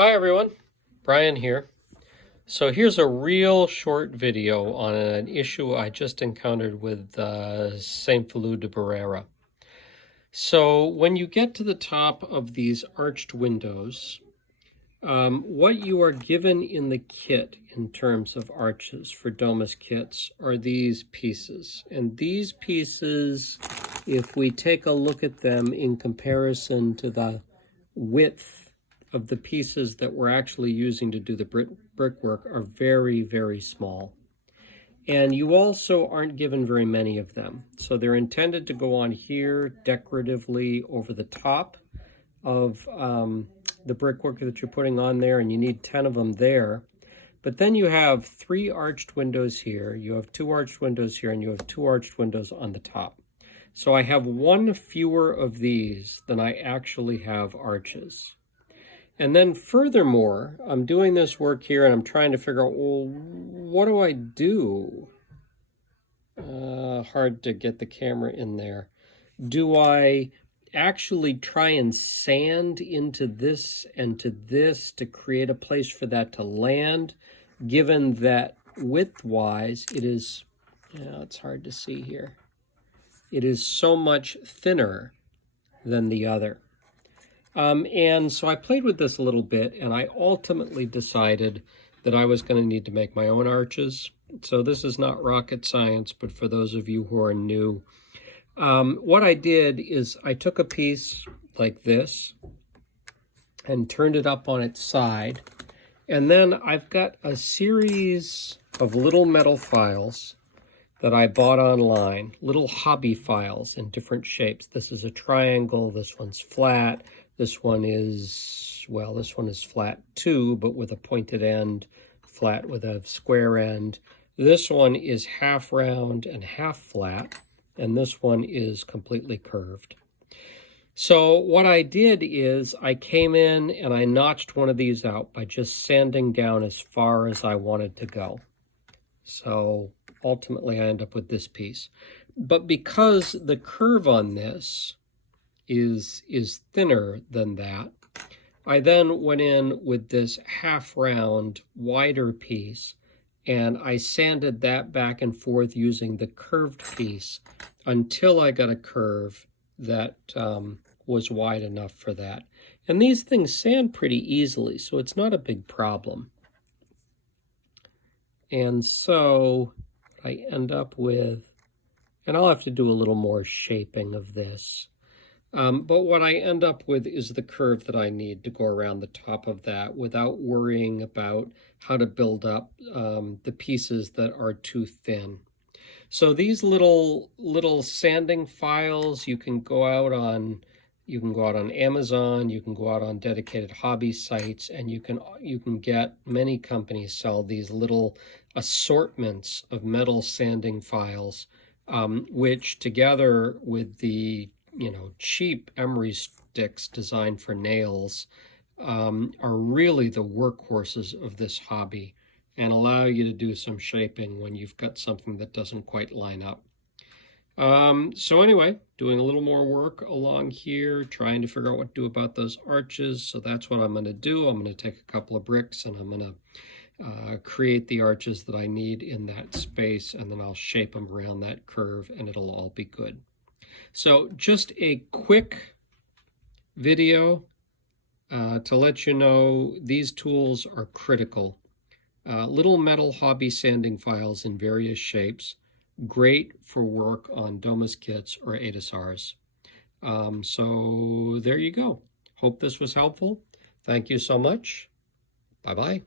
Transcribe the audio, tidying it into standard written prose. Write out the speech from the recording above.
Hi everyone, Brian here. So here's a real short video on an issue I just encountered with St. Feliu de Barruera. So when you get to the top of these arched windows, what you are given in the kit in terms of arches for Domus kits are these pieces. And these pieces, if we take a look at them in comparison to the width of the pieces that we're actually using to do the brickwork, are very, very small. And you also aren't given very many of them. So they're intended to go on here decoratively over the top of the brickwork that you're putting on there, and you need 10 of them there. But then you have 3 arched windows here, you have 2 arched windows here, and you have 2 arched windows on the top. So I have 1 fewer of these than I actually have arches. And then furthermore, I'm doing this work here and I'm trying to figure out, well, what do I do? Hard to get the camera in there. Do I actually try and sand into this and to this to create a place for that to land, given that width-wise it is, it's hard to see here, it is so much thinner than the other. And so I played with this a little bit, and I ultimately decided that I was going to need to make my own arches. So this is not rocket science, but for those of you who are new, what I did is I took a piece like this and turned it up on its side. And then I've got a series of little metal files that I bought online, little hobby files in different shapes. This is a triangle, this one's flat, this one is, well, this one is flat too, but with a pointed end, flat with a square end. This one is half round and half flat, and this one is completely curved. So what I did is I came in and I notched one of these out by just sanding down as far as I wanted to go. So ultimately I end up with this piece. But because the curve on this is thinner than that, I then went in with this half round wider piece and I sanded that back and forth using the curved piece until I got a curve that was wide enough for that. And these things sand pretty easily, so it's not a big problem. And so I end up with, and I'll have to do a little more shaping of this, but what I end up with is the curve that I need to go around the top of that without worrying about how to build up the pieces that are too thin. So these little sanding files, you can go out on Amazon, you can go out on dedicated hobby sites, and you can get, many companies sell these little assortments of metal sanding files, which together with the cheap emery sticks designed for nails are really the workhorses of this hobby and allow you to do some shaping when you've got something that doesn't quite line up. So anyway, doing a little more work along here, trying to figure out what to do about those arches. So that's what I'm going to do. I'm going to take a couple of bricks and I'm going to create the arches that I need in that space, and then I'll shape them around that curve and it'll all be good. So just a quick video to let you know these tools are critical. Little metal hobby sanding files in various shapes, great for work on Domus kits or ADSRs. So there you go. Hope this was helpful. Thank you so much. Bye-bye.